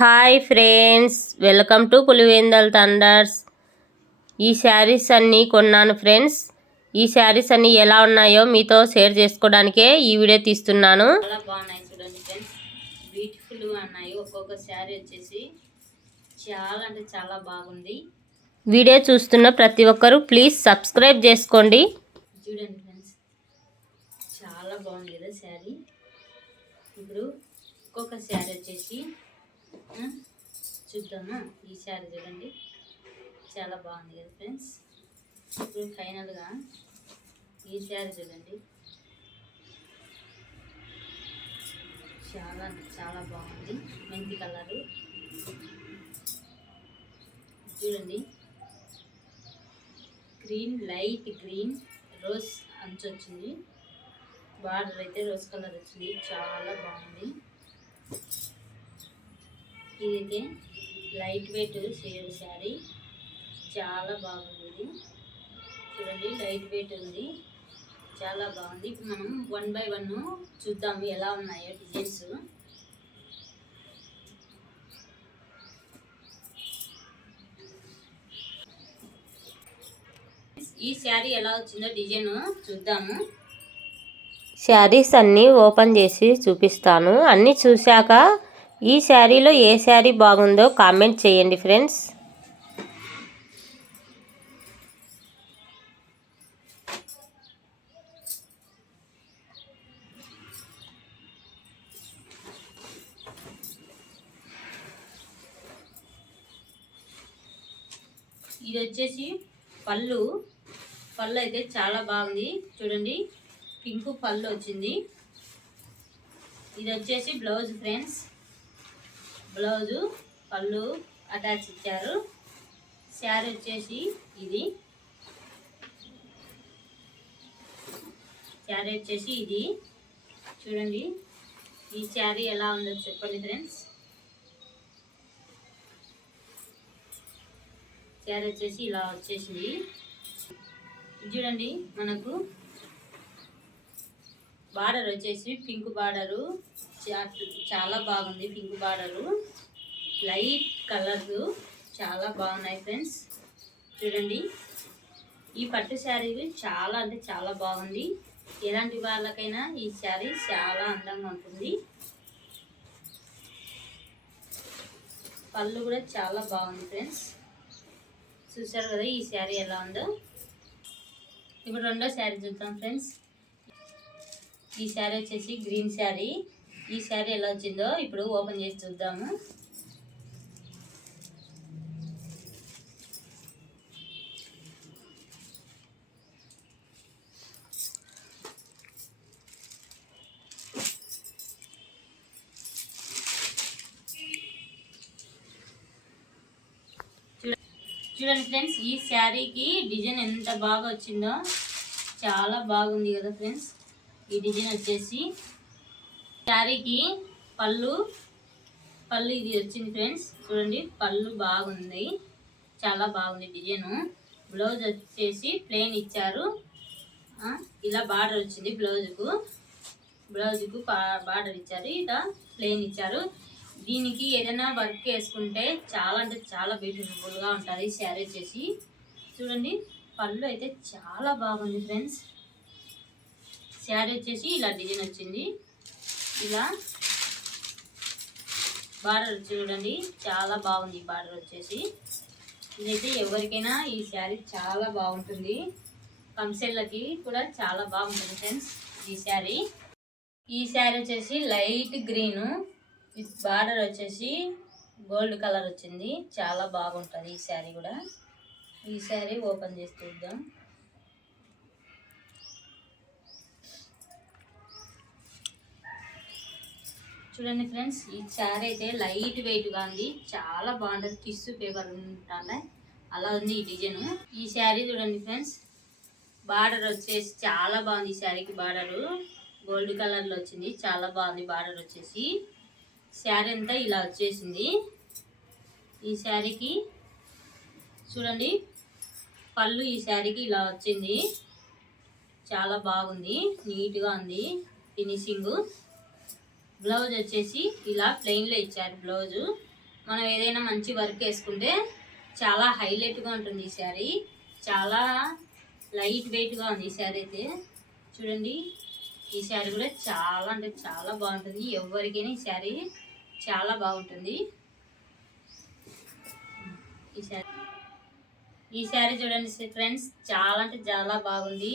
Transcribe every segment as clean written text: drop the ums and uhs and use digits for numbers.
Hi friends, welcome to Pulivendula Thunders. ఈ శారీస్ అన్నీ కొన్నాను ఫ్రెండ్స్. ఈ శారీస్ అన్నీ ఎలా ఉన్నాయో మీతో షేర్ చేసుకోవడానికే ఈ వీడియో తీస్తున్నాను. చాలా బాగున్నాయి చూడండి ఫ్రెండ్స్, బ్యూటిఫుల్గా ఉన్నాయి. ఒక్కొక్క శారీ వచ్చేసి చాలా అంటే చాలా బాగుంది. వీడియో చూస్తున్న ప్రతి ఒక్కరూ ప్లీజ్ సబ్స్క్రైబ్ చేసుకోండి. చూడండి ఫ్రెండ్స్, చాలా బాగుంది కదా శారీ. ఇప్పుడు ఒక్కొక్క శారీ వచ్చేసి చూద్దామా. ఈ శారీ చూడండి, చాలా బాగుంది కదా ఫ్రెండ్స్. ఇప్పుడు ఫైనల్గా ఈ శారీ చూడండి, చాలా చాలా బాగుంది. మెంతి కలరు చూడండి, గ్రీన్, లైట్ గ్రీన్, రోజ్ అంచు వచ్చింది. బార్డర్ అయితే రోజ్ కలర్ వచ్చింది, చాలా బాగుంది. ఇదైతే లైట్ వెయిట్ షేడ్ శారీ, చాలా బాగుంది. ఇది చూడండి, లైట్ వెయిట్ ఉంది, చాలా బాగుంది. ఇప్పుడు మనం 1 by 1 చూద్దాము ఎలా ఉన్నాయో డిజైన్స్. ఈ శారీ ఎలా వచ్చిందో డిజైన్ చూద్దాము. శారీస్ అన్నీ ఓపెన్ చేసి చూపిస్తాను. అన్నీ చూశాక ఈ శారీలో ఏ శారీ బాగుందో కామెంట్ చేయండి ఫ్రెండ్స్. ఇది వచ్చేసి పళ్ళు అయితే చాలా బాగుంది చూడండి, పింక్ పళ్ళు వచ్చింది. ఇది వచ్చేసి బ్లౌజ్ ఫ్రెండ్స్, బ్లౌజు పళ్ళు అటాచ్ ఇచ్చారు. శారీ వచ్చేసి ఇది, శారీ వచ్చేసి ఇది చూడండి. ఈ శారీ ఎలా ఉందో చెప్పండి ఫ్రెండ్స్. శారీ వచ్చేసి ఇలా వచ్చేసింది చూడండి. మనకు బార్డర్ వచ్చేసి పింక్ బార్డరు, చాలా బాగుంది. పింక్ బార్డరు, లైట్ కలర్స్ చాలా బాగున్నాయి ఫ్రెండ్స్. చూడండి, ఈ పట్టు శారీ చాలా అంటే చాలా బాగుంది. ఎలాంటి వాళ్ళకైనా ఈ శారీ చాలా అందంగా ఉంటుంది. పళ్ళు కూడా చాలా బాగుంది ఫ్రెండ్స్. చూసారు కదా ఈ శారీ ఎలా ఉందో. ఇప్పుడు రెండో శారీ చూద్దాం ఫ్రెండ్స్. ఈ శారీ వచ్చేసి గ్రీన్ శారీ. ఈ శారీ ఎలా వచ్చిందో ఇప్పుడు ఓపెన్ చేసి చూద్దాము. చూడండి ఫ్రెండ్స్, ఈ శారీకి డిజైన్ ఎంత బాగా వచ్చిందో, చాలా బాగుంది కదా ఫ్రెండ్స్. ఈ డిజైన్ వచ్చేసి శారీకి పళ్ళు ఇది వచ్చింది ఫ్రెండ్స్. చూడండి, పళ్ళు బాగుంది, చాలా బాగుంది డిజైను. బ్లౌజ్ వచ్చేసి ప్లెయిన్ ఇచ్చారు. ఇలా బార్డర్ వచ్చింది బ్లౌజుకు బార్డర్ ఇచ్చారు, ఇలా ప్లెయిన్ ఇచ్చారు. దీనికి ఏదైనా వర్క్ వేసుకుంటే చాలా అంటే చాలా బ్యూటిఫుల్గా ఉంటుంది ఈ శారీ వచ్చేసి. చూడండి, పళ్ళు అయితే చాలా బాగుంది ఫ్రెండ్స్. శారీ వచ్చేసి ఇలా డిజైన్ వచ్చింది, ఇలా బార్డర్ చూడండి, చాలా బాగుంది బార్డర్ వచ్చేసి. ఇదైతే ఎవరికైనా ఈ శారీ చాలా బాగుంటుంది. ఫంక్షన్లకి కూడా చాలా బాగుంటుంది ఫ్రెండ్స్ ఈ శారీ. ఈ శారీ వచ్చేసి లైట్ గ్రీను, విత్ బార్డర్ వచ్చేసి గోల్డ్ కలర్ వచ్చింది, చాలా బాగుంటుంది ఈ శారీ కూడా. ఈ శారీ ఓపెన్ చేసి చూద్దాం. చూడండి ఫ్రెండ్స్, ఈ శారీ అయితే లైట్ వెయిట్గా ఉంది, చాలా బాగుంటుంది. టిష్యూ పేపర్ ఉంటుంది అలా ఉంది ఈ డిజైన్. ఈ శారీ చూడండి ఫ్రెండ్స్, బార్డర్ వచ్చేసి చాలా బాగుంది. ఈ శారీకి బార్డరు గోల్డ్ కలర్లో వచ్చింది, చాలా బాగుంది బార్డర్ వచ్చేసి. శారీ అంతా ఇలా వచ్చేసింది. ఈ శారీకి చూడండి పళ్ళు ఈ శారీకి ఇలా వచ్చింది, చాలా బాగుంది, నీట్గా ఉంది ఫినిషింగ్. బ్లౌజ్ వచ్చేసి ఇలా ప్లెయిన్లో ఇచ్చారు బ్లౌజు. మనం ఏదైనా మంచి వర్క్ వేసుకుంటే చాలా హైలైట్గా ఉంటుంది ఈ శారీ. చాలా లైట్ వెయిట్గా ఉంది ఈ శారీ అయితే. చూడండి, ఈ శారీ కూడా చాలా అంటే చాలా బాగుంటుంది. ఎవరికైనా ఈ శారీ చాలా బాగుంటుంది. ఈ శారీ చూడండి ఫ్రెండ్స్, చాలా అంటే చాలా బాగుంది.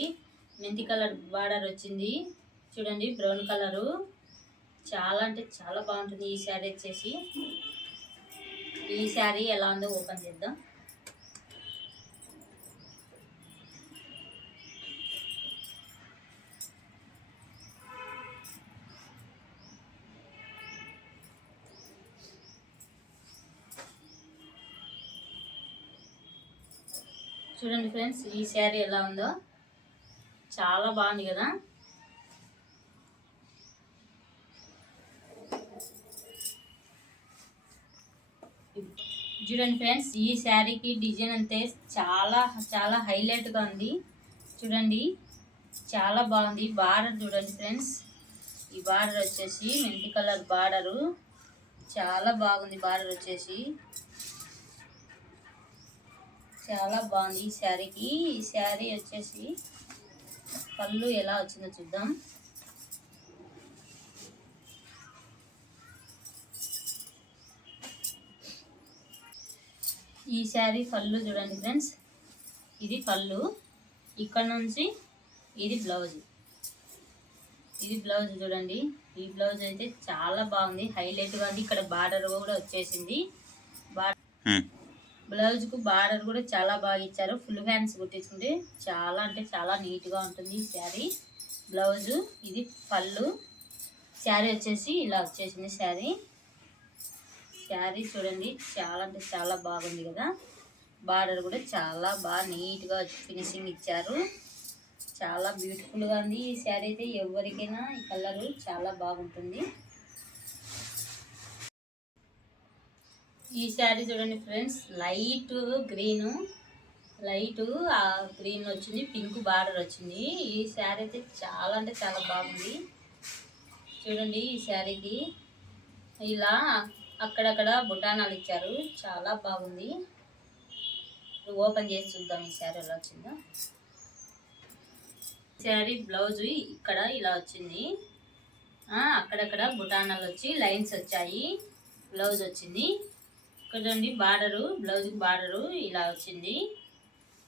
మెంతి కలర్ బార్డర్ వచ్చింది. చూడండి, బ్రౌన్ కలరు. చాలా అంటే చాలా బాగుంటుంది ఈ శారీ వచ్చేసి. ఈ శారీ ఎలా ఉందో ఓపెన్ చేద్దాం. చూడండి ఫ్రెండ్స్, ఈ శారీ ఎలా ఉందో చాలా బాగుంది కదా. చూడండి ఫ్రెండ్స్, ఈ శారీకి డిజైన్ అంతే చాలా చాలా హైలైట్గా ఉంది. చూడండి, చాలా బాగుంది. బార్డర్ చూడండి ఫ్రెండ్స్, ఈ బార్డర్ వచ్చేసి మెంతి కలర్ బార్డరు. చాలా బాగుంది బార్డర్ వచ్చేసి, చాలా బాగుంది ఈ శారీకి. ఈ శారీ వచ్చేసి పళ్ళు ఎలా వచ్చిందో చూద్దాం. ఈ శారీ పళ్ళు చూడండి ఫ్రెండ్స్, ఇది పళ్ళు. ఇక్కడ నుంచి ఇది బ్లౌజ్. ఇది బ్లౌజ్ చూడండి. ఈ బ్లౌజ్ అయితే చాలా బాగుంది, హైలైట్గా ఉంది. ఇక్కడ బార్డర్ కూడా వచ్చేసింది. బ్లౌజ్కు బార్డర్ కూడా చాలా బాగా ఇచ్చారు. ఫుల్ హ్యాండ్స్ కుట్టించుకుంటే చాలా అంటే చాలా నీట్గా ఉంటుంది ఈ శారీ. బ్లౌజు, ఇది పళ్ళు. శారీ వచ్చేసి ఇలా వచ్చేసింది శారీ. శారీ చూడండి, చాలా అంటే చాలా బాగుంది కదా. బార్డర్ కూడా చాలా బాగా నీట్గా ఫినిషింగ్ ఇచ్చారు. చాలా బ్యూటిఫుల్గా ఉంది ఈ శారీ అయితే. ఎవరికైనా ఈ కలరు చాలా బాగుంటుంది. ఈ శారీ చూడండి friends, light green, light green వచ్చింది, పింక్ బార్డర్ వచ్చింది. ఈ శారీ అయితే చాలా అంటే చాలా బాగుంది. చూడండి, ఈ శారీకి ఇలా అక్కడక్కడ బుటానాలు ఇచ్చారు, చాలా బాగుంది. ఓపెన్ చేసి చూద్దాం ఈ శారీ ఎలా వచ్చిందో. శారీ బ్లౌజ్ ఇక్కడ ఇలా వచ్చింది, అక్కడక్కడ బుటానాలు వచ్చి లైన్స్ వచ్చాయి. బ్లౌజ్ వచ్చింది. ఇక్కడ చూడండి బార్డరు, బ్లౌజ్ బార్డరు ఇలా వచ్చింది.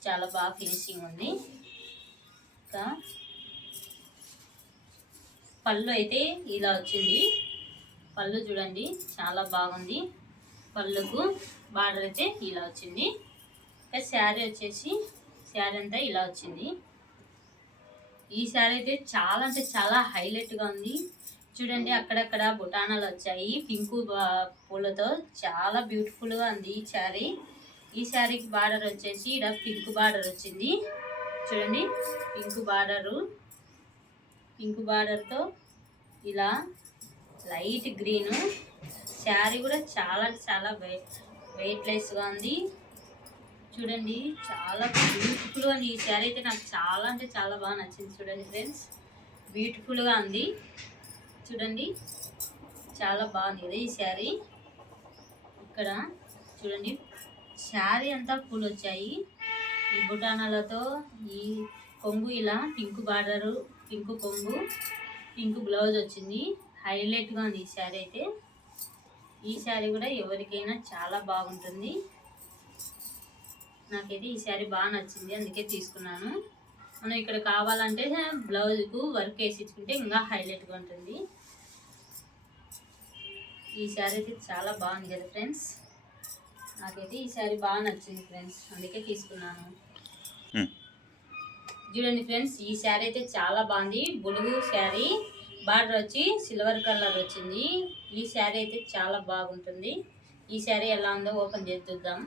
చాలా బాగా ఫినిషింగ్ ఉంది. ఇంకా పళ్ళు అయితే ఇలా వచ్చింది. పళ్ళు చూడండి, చాలా బాగుంది. పళ్ళుకు బార్డర్ అయితే ఇలా వచ్చింది. ఇంకా శారీ వచ్చేసి శారీ అంతా ఇలా వచ్చింది. ఈ శారీ అయితే చాలా అంటే చాలా హైలైట్గా ఉంది. చూడండి, అక్కడక్కడ బుటానాలు వచ్చాయి పింకు పూలతో. చాలా బ్యూటిఫుల్గా ఉంది ఈ శారీ. ఈ శారీకి బార్డర్ వచ్చేసి ఇలా పింక్ బార్డర్ వచ్చింది. చూడండి, పింక్ బార్డరు, పింక్ బార్డర్తో ఇలా లైట్ గ్రీను. శారీ కూడా చాలా చాలా వెయిట్లెస్గా ఉంది. చూడండి, చాలా బ్యూటిఫుల్గా ఉంది ఈ శారీ అయితే. నాకు చాలా అంటే చాలా బాగా నచ్చింది. చూడండి ఫ్రెండ్స్, బ్యూటిఫుల్గా ఉంది. చూడండి, చాలా బాగుంది కదా ఈ శారీ. ఇక్కడ చూడండి, శారీ అంతా పూలు వచ్చాయి ఈ బుటానాలతో. ఈ కొంగు ఇలా పింక్ బార్డరు, పింక్ కొంగు, పింక్ బ్లౌజ్ వచ్చింది. హైలైట్గా ఉంది ఈ శారీ అయితే. ఈ శారీ కూడా ఎవరికైనా చాలా బాగుంటుంది. నాకైతే ఈ శారీ బాగా నచ్చింది, అందుకే తీసుకున్నాను. మనం ఇక్కడ కావాలంటే బ్లౌజ్కు వర్క్ వేసి ఇచ్చుకుంటే ఇంకా హైలైట్గా ఉంటుంది. ఈ శారీ అయితే చాలా బాగుంది కదా ఫ్రెండ్స్. నాకైతే ఈ శారీ బాగా నచ్చింది ఫ్రెండ్స్, అందుకే తీసుకున్నాను. చూడండి ఫ్రెండ్స్, ఈ శారీ అయితే చాలా బాగుంది. బులుగు శారీ, బార్డర్ వచ్చి సిల్వర్ కలర్ వచ్చింది. ఈ శారీ అయితే చాలా బాగుంటుంది. ఈ శారీ ఎలా ఉందో ఓపెన్ చేసి చూద్దాం.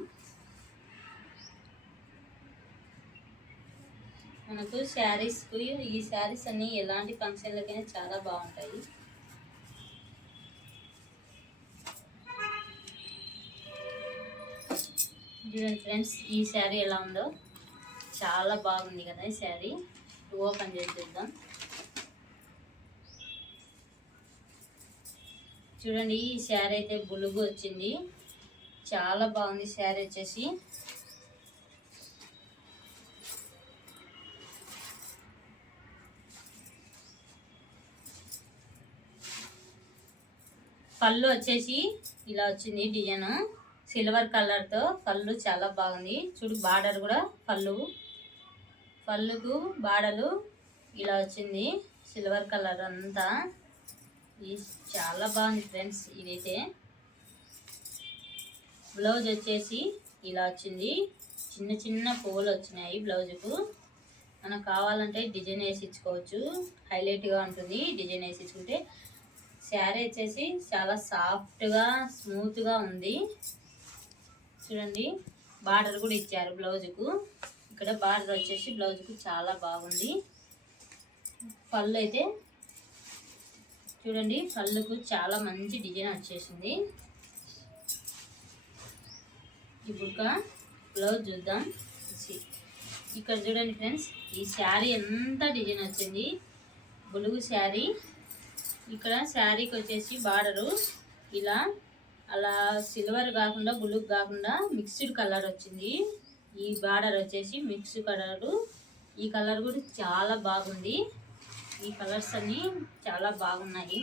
మనకు శారీస్కు ఈ శారీస్ అన్నీ ఎలాంటి ఫంక్షన్లకైనా చాలా బాగుంటాయి. చూడండి ఫ్రెండ్స్, ఈ శారీ ఎలా ఉందో చాలా బాగుంది కదా ఈ శారీ. ఓపెన్ చేసి చూద్దాం. చూడండి, ఈ శారీ అయితే బులుగు వచ్చింది. చాలా బాగుంది శారీ వచ్చేసి. పళ్ళు వచ్చేసి ఇలా వచ్చింది డిజైన్ సిల్వర్ కలర్తో. పళ్ళు చాలా బాగుంది చూడు. బార్డర్ కూడా పళ్ళుకు బార్డరు ఇలా వచ్చింది సిల్వర్ కలర్ అంతా. ఇది చాలా బాగుంది ఫ్రెండ్స్. ఇదైతే బ్లౌజ్ వచ్చేసి ఇలా వచ్చింది. చిన్న చిన్న పువ్వులు వచ్చినాయి బ్లౌజుకు. మనకు కావాలంటే డిజైన్ వేసి ఇచ్చుకోవచ్చు, హైలైట్గా ఉంటుంది డిజైన్ వేసి ఇచ్చుకుంటే. శారీ వచ్చేసి చాలా సాఫ్ట్గా స్మూత్గా ఉంది చూడండి. బార్డర్ కూడా ఇచ్చారు బ్లౌజుకు. ఇక్కడ బార్డర్ వచ్చేసి బ్లౌజుకు చాలా బాగుంది. పళ్ళు అయితే చూడండి, పళ్ళుకు చాలా మంచి డిజైన్ వచ్చేసింది. ఇప్పుడు బ్లౌజ్ చూద్దాం. ఇక్కడ చూడండి ఫ్రెండ్స్, ఈ శారీ ఎంత డిజైన్ వచ్చింది. బులుగు శారీ. ఇక్కడ శారీకి వచ్చేసి బార్డరు ఇలా అలా సిల్వర్ కాకుండా బులుగు కాకుండా మిక్స్డ్ కలర్ వచ్చింది. ఈ బార్డర్ వచ్చేసి మిక్స్ కలరు. ఈ కలర్ కూడా చాలా బాగుంది. ఈ కలర్స్ అన్నీ చాలా బాగున్నాయి.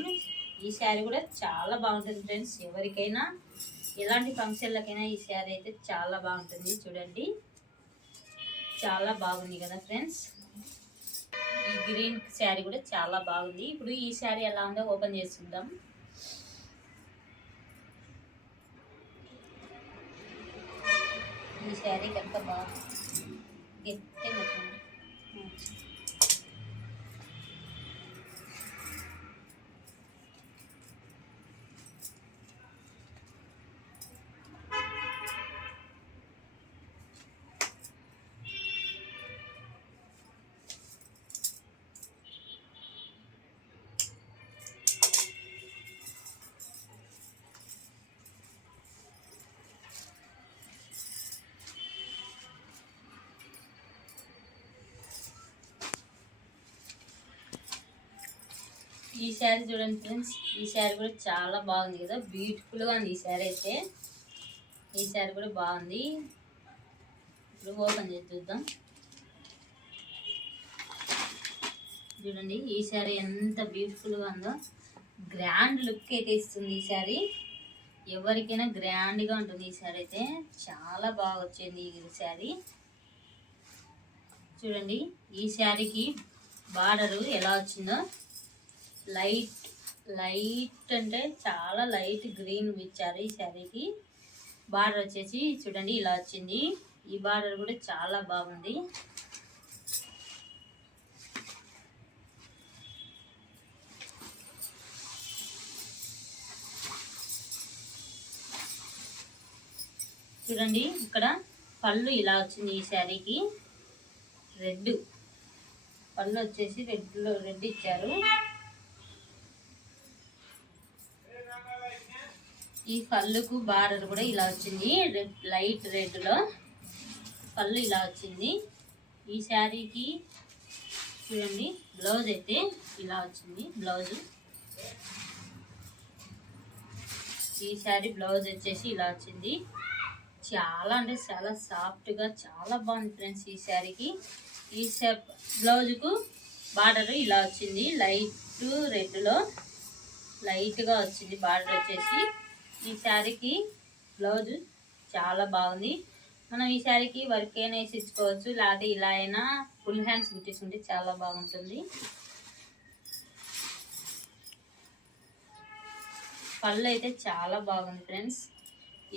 ఈ శారీ కూడా చాలా బాగుంటుంది ఫ్రెండ్స్. ఎవరికైనా ఎలాంటి ఫంక్షన్లకైనా ఈ శారీ అయితే చాలా బాగుంటుంది చూడండి. చాలా బాగుంది కదా ఫ్రెండ్స్. ఈ గ్రీన్ శారీ కూడా చాలా బాగుంది. ఇప్పుడు ఈ శారీ ఎలా ఉందో ఓపెన్ చేసి చూద్దాం. ఈ శారీకి ఎంత బాగుంది. గట్టిగా ఈ శారీ చూడండి ఫ్రెండ్స్. ఈ శారీ కూడా చాలా బాగుంది కదా, బ్యూటిఫుల్గా ఉంది ఈ శారీ అయితే. ఈ శారీ కూడా బాగుంది. ఇప్పుడు ఓపెన్ చేసి చూద్దాం. చూడండి ఈ శారీ ఎంత బ్యూటిఫుల్గా ఉందో. గ్రాండ్ లుక్ అయితే ఇస్తుంది ఈ శారీ. ఎవరికైనా గ్రాండ్గా ఉంటుంది ఈ శారీ అయితే. చాలా బాగా వచ్చింది ఈ శారీ. చూడండి ఈ శారీకి బార్డరు ఎలా వచ్చిందో. లైట్ అంటే చాలా లైట్ గ్రీన్ ఇచ్చారు ఈ శారీకి. బార్డర్ వచ్చేసి చూడండి ఇలా వచ్చింది. ఈ బార్డర్ కూడా చాలా బాగుంది. చూడండి ఇక్కడ పళ్ళు ఇలా వచ్చింది ఈ శారీకి. రెడ్ పళ్ళు వచ్చేసి రెడ్ ఇచ్చారు. ఈ పళ్ళుకు బార్డర్ కూడా ఇలా వచ్చింది. లైట్ రెడ్లో పళ్ళు ఇలా వచ్చింది. ఈ శారీకి చూడండి బ్లౌజ్ అయితే ఇలా వచ్చింది. బ్లౌజు ఈ శారీ బ్లౌజ్ వచ్చేసి ఇలా వచ్చింది. చాలా అంటే చాలా సాఫ్ట్గా చాలా బాగుంది ఫ్రెండ్స్ ఈ శారీకి. ఈ బ్లౌజుకు బార్డర్ ఇలా వచ్చింది. లైట్ రెడ్లో లైట్గా వచ్చింది బార్డర్ వచ్చేసి. ఈ శారీకి బ్లౌజ్ చాలా బాగుంది. మనం ఈ శారీకి వర్క్ అయినా వేసి ఇచ్చుకోవచ్చు, లేకపోతే ఇలా అయినా ఫుల్ హ్యాండ్స్ కుట్టించుకుంటే చాలా బాగుంటుంది. పళ్ళు అయితే చాలా బాగుంది ఫ్రెండ్స్.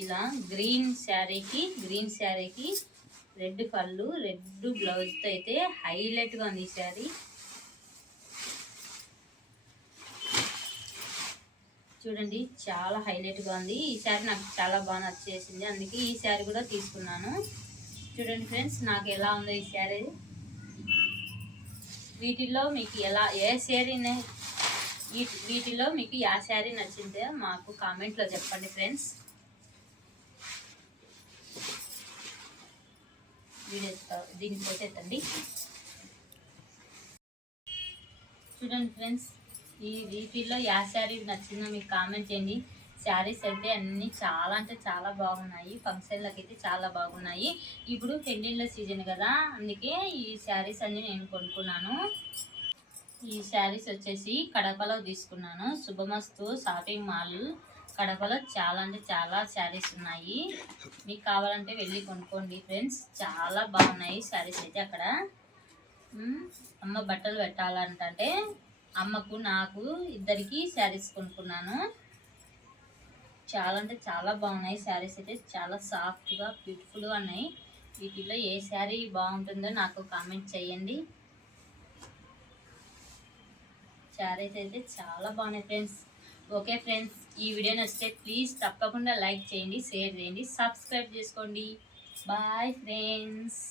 ఇలా గ్రీన్ శారీకి రెడ్ పళ్ళు, రెడ్ బ్లౌజ్తో అయితే హైలైట్గా ఉంది ఈ శారీ. చూడండి చాలా హైలైట్గా ఉంది ఈ శారీ. నాకు చాలా బాగా నచ్చేసింది, అందుకే ఈ శారీ కూడా తీసుకున్నాను. చూడండి ఫ్రెండ్స్ నాకు ఎలా ఉందో ఈ శారీ. వీటిల్లో మీకు వీటిలో మీకు ఏ శారీ నచ్చిందో మాకు కామెంట్లో చెప్పండి ఫ్రెండ్స్. దీన్ని పోసేద్దండి. చూడండి ఫ్రెండ్స్, ఈ వీటిల్లో ఏ శారీ నచ్చిందో మీకు కామెంట్ చేయండి. శారీస్ అయితే అన్నీ చాలా అంటే చాలా బాగున్నాయి. ఫంక్షన్లకి అయితే చాలా బాగున్నాయి. ఇప్పుడు పెళ్ళిళ్ళ సీజన్ కదా, అందుకే ఈ శారీస్ అన్ని నేను కొనుక్కున్నాను. ఈ శారీస్ వచ్చేసి కడపలో తీసుకున్నాను. శుభమస్తు షాపింగ్ మాల్ కడపలో చాలా అంటే చాలా శారీస్ ఉన్నాయి. మీకు కావాలంటే వెళ్ళి కొనుక్కోండి ఫ్రెండ్స్. చాలా బాగున్నాయి శారీస్ అయితే అక్కడ. అమ్మ బట్టలు పెట్టాలంటే అమ్మకు నాకు ఇద్దరికి శారీస్ కొనుక్కున్నాను. చాలా అంటే చాలా బాగున్నాయి శారీస్ అయితే. చాలా సాఫ్ట్గా బ్యూటిఫుల్గా ఉన్నాయి. వీటిలో ఏ శారీ బాగుంటుందో నాకు కామెంట్ చేయండి. శారీస్ అయితే చాలా బాగున్నాయి ఫ్రెండ్స్. ఓకే ఫ్రెండ్స్, ఈ వీడియో నచ్చితే ప్లీజ్ తప్పకుండా లైక్ చేయండి, షేర్ చేయండి, సబ్స్క్రైబ్ చేసుకోండి. Bye friends.